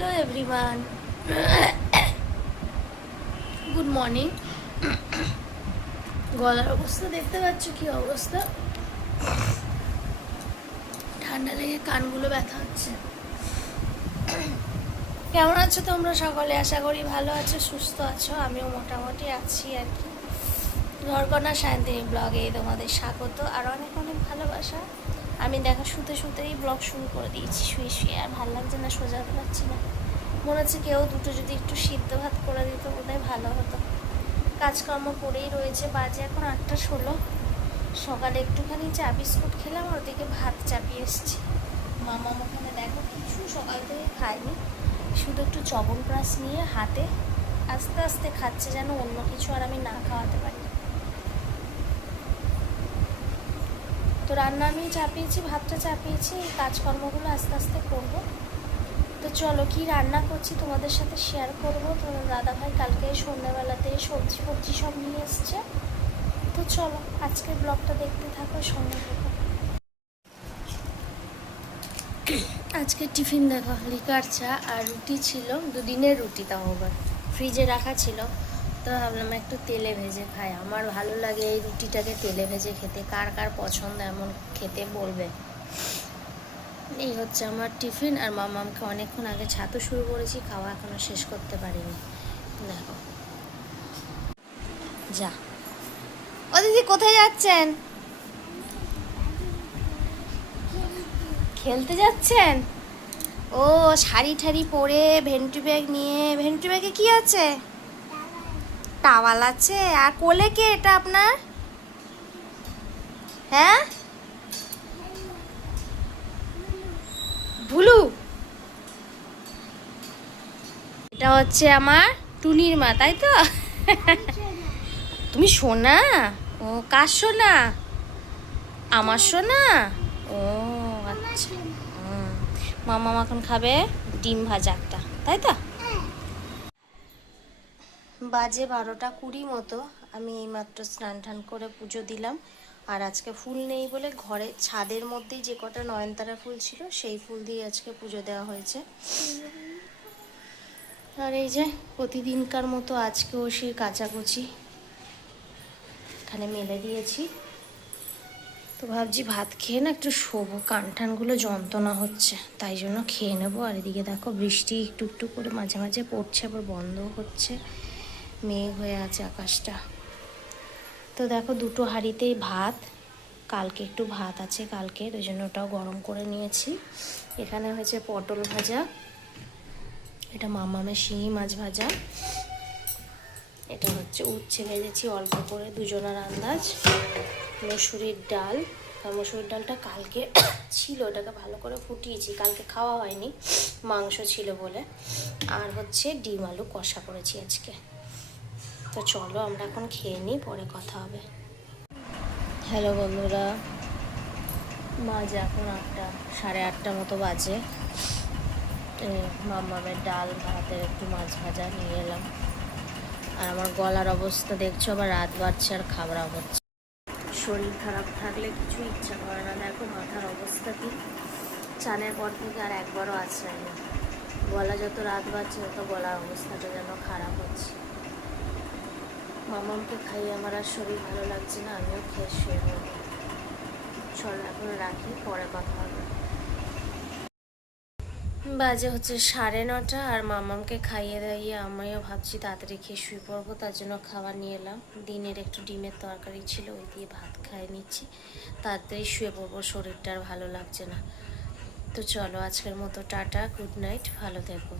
Hello everyone good morning গলার অবস্থা দেখতে পাচ্ছ? কি অবস্থা? ঠান্ডা লেগে কানগুলো ব্যথা হচ্ছে। কেমন আছো তোমরা সকলে? আশা করি ভালো আছো, সুস্থ আছো। আমিও মোটামুটি আছি আর কি। ঘরকন্যা শান্তিনী ব্লগে তোমাদের স্বাগত। আর অনেক অনেক ভালোবাসা। আমি দেখা শুতে শুতেই ব্লগ শুরু করে দিয়েছি, শুয়ে শুয়ে। আর ভালো লাগছে না, সোজা হতে পারছি না। মনে হচ্ছে কেউ দুটো যদি একটু সিদ্ধ ভাত করে দিত, বোধহয় ভালো হতো। কাজকর্ম করেই রয়েছে, বাজে এখন আটটা ষোলো। সকালে একটুখানি চা বিস্কুট খেলাম, আর ওদিকে ভাত চাপিয়ে এসছি। মামা ওখানে দেখো কিছু সকাল থেকে খায়নি। শুধু একটু চবনপ্রাশ নিয়ে হাতে আস্তে আস্তে খাচ্ছে যেন অন্য কিছু আর আমি না খাওয়াতে পারি। তো রান্না আমি চাপিয়েছি, ভাতটা চাপিয়েছি, এই কাজকর্মগুলো আস্তে আস্তে করব। তো চলো কি রান্না করছি তোমাদের সাথে শেয়ার করব। তোমার দাদা ভাই কালকে সন্ধ্যাবেলাতে সবজি ফবজি সব নিয়ে এসছে। তো চলো আজকের ব্লগটা দেখতে থাকো, সঙ্গে থাকো। আজকে টিফিন দেখো, লিকার চা আর রুটি ছিল, দুদিনের রুটি তাও আবার। ফ্রিজে রাখা ছিল। তো ভাবলাম একটু তেলে ভেজে খাই। আমার ভালো লাগে এই রুটিটাকে তেলে ভেজে খেতে। কার কার পছন্দ এমন খেতে বলবে? এই হচ্ছে আমার টিফিন আর মামামকে অনেকক্ষণ আগে ছাতু শুরু করেছি, খাওয়া এখনও শেষ করতে পারিনি। দেখো। যা। ও দিদি কোথায় যাচ্ছেন? খেলতে যাচ্ছেন? ও শাড়ি ঠাড়ি পরে ভেন্টু ব্যাগ নিয়ে, ভেন্টু ব্যাগে কি আছে? টাওয়াল আছে, আর কোলে কে এটা আপনার? হ্যাঁ? ভুলু? এটা হচ্ছে আমার টুনির মা, তাই তো? তুমি সোনা? ও, কার সোনা? আমার সোনা? ও আচ্ছা। মামা এখন খাবে ডিম ভাজা একটা, তাই তো? বাজে বারোটা কুড়ি মতো আমি এইমাত্র স্নান টান করে পুজো দিলাম। আর আজকে ফুল নেই বলে ঘরে ছাদের মধ্যেই যে কটা নয়নতারা ফুল ছিল সেই ফুল দিয়ে আজকে পুজো দেওয়া হয়েছে। আর এই যে প্রতিদিনকার মতো আজকেও সেই কাচাকুচি। এখানে মেলে দিয়েছি। তো ভাবছি ভাত খেয়ে না একটু শোবো, কান টানগুলো যন্ত্রণা হচ্ছে, তাই জন্য খেয়ে নেব। আর এদিকে দেখো বৃষ্টি একটু একটু করে মাঝে মাঝে পড়ছে, আবার বন্ধও হচ্ছে। মেঘ হয়ে আছে আকাশটা। তো দেখো দুটো হাঁড়িতেই ভাত, কালকে একটু ভাত আছে কালকে ওই জন্য ওটাও গরম করে নিয়েছি। এখানে হয়েছে পটল ভাজা, এটা মামামের শিঙি মাছ ভাজা। এটা হচ্ছে উচ্ছে ভেজেছি অল্প করে, দুজনের আন্দাজ। মসুরির ডাল মসুরির ডালটা কালকে ছিল, ওটাকে ভালো করে ফুটিয়েছি, কালকে খাওয়া হয়নি, মাংস ছিল বলে। আর হচ্ছে ডিম আলু কষা করেছি আজকে। তো চলো আমরা এখন খেয়ে নিই, পরে কথা হবে। হ্যালো বন্ধুরা, বাজে এখন আটটা, সাড়ে আটটা মতো বাজে। মামামের ডাল ভাতের একটু মাছ ভাজা নিয়ে এলাম। আর আমার গলার অবস্থা দেখছ, আবার রাত বাড়ছে আর খাবরা হচ্ছে। শরীর খারাপ থাকলে কিছু ইচ্ছা করে না। দেখো মাথার অবস্থা কি। চানের পর থেকে আর একবারও আছড়ায়নি গলা যত রাত বাড়ছে, তত গলার অবস্থাটা যেন খারাপ হচ্ছে। মামামকে খাইয়ে আমার আর শরীর ভালো লাগছে না, আমিও খেয়ে শুয়ে নেব চলো এখন রাখি, পরে কথা হবে। বাজে হচ্ছে সাড়ে নটা, আর মামামকে খাইয়ে দাইয়ে আমিও ভাবছি তাড়াতাড়ি খেয়ে শুয়ে পড়ব, তার জন্য খাবার নিয়ে এলাম। দিনের একটু ডিমের তরকারি ছিল, ওই দিয়ে ভাত খাইয়ে নিচ্ছি। তাড়াতাড়ি শুয়ে পড়ব, শরীরটা আর ভালো লাগছে না। তো চলো, আজকের মতো টাটা, গুড নাইট, ভালো থেকো।